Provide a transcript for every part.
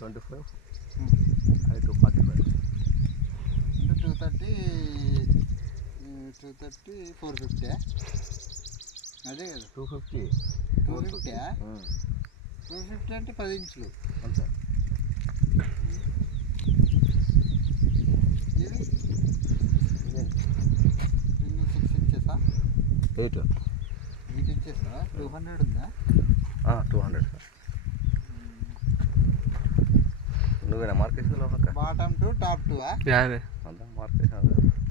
25 అది 245 అంటే 230 450 అదే కదా 250 250 అంటే 10 ఇంచులు అంతే. ఇది 6 ఇంచెసా 8 ఇంచెసా 200 ఉందా 200 సార్. నువ్వేనా మార్కేషన్ బాటమ్ టు టాప్ టు యాభై అంతా మార్కేషన్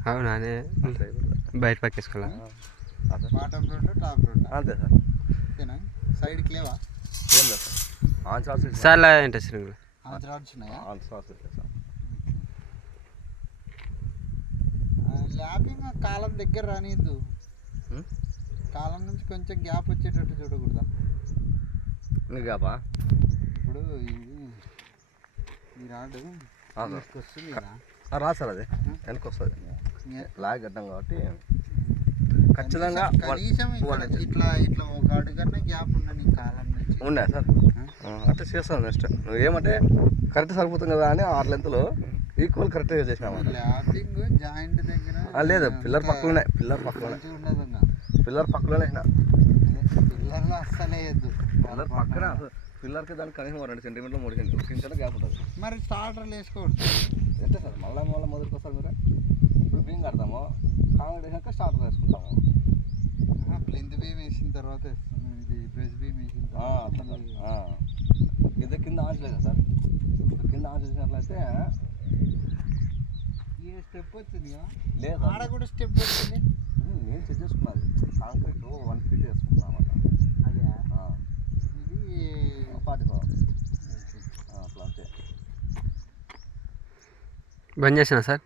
అవునా అదే బయట పక్కేసుకోవాలా బాటమ్ రెండు టాప్ రెండు అంతే సార్. ఓకేనా సైడ్కి లేవా ఏం లేదు సార్. ఆన్సర్స్ సార్ ఏంటి సార్ ఆన్సర్స్ ఉన్నాయా ఆన్సర్స్ సార్. ల్యాపింగ్ కాలం దగ్గర రానియద్దు, కాలం నుంచి కొంచెం గ్యాప్ వచ్చేటట్టు చూడకూడదా? గ్యాపా ఇప్పుడు ఈ రాడు వస్తుంది కదా రా సార్, అది వెనక్కి వస్తుంది లాగ్ గడ్డం కాబట్టి ఖచ్చితంగా కనీసం ఇట్లా ఇట్లా ఒక అడుగన్నా గ్యాప్ ఉండని కాలం నుంచి ఉన్నాయి సార్. అంటే చేస్తాను నెక్స్ట్. నువ్వు ఏమంటే కరెక్ట్ సరిపోతుంది కదా అని 6 లెంత్లో ఈక్వల్ కరెక్ట్గా చేసినాము. ల్యాపింగ్ జాయింట్ దగ్గర లేదు, పిల్లర్ పక్కలోనే ఉండదు. పిల్లర్ పక్కలోనే వేసిన. పిల్లర్లో అస్సలే వేయద్దు. పిల్లర్ పక్కన పిల్లర్కి దానికి కనీసం 2 సెంటీమీటర్లు 3 సెంటీమీటర్ల గ్యాప్ ఉంటుంది. మరి స్టార్టర్లు వేసుకోకూడదు ఎంత సార్? మళ్ళీ మొదటికి వస్తారు మీరు. ఇప్పుడు బీమ్ కడతాము, కాంక్రీట్ వేసాక స్టార్టర్ వేసుకుంటాము. ప్లింత్ బీమ్ వేసిన తర్వాత వేస్తాము. ఇది ప్రెస్ బీమ్ వేసిన తర్వాత ఇది కింద ఆన్స్ లేదు సార్. కింద ఆన్స్ చేసినట్లయితే ఈ స్టెప్ వచ్చింది కదా, లేదు ఆడ కూడా స్టెప్ వచ్చింది. నేను చెక్ చేసుకున్నది కాంక్రీట్ 1 ఫీట్ వేసుకుంటాం అన్నమాట. అదే ఇది 44 అట్లా అంతే. బంద్ చేసినా సార్.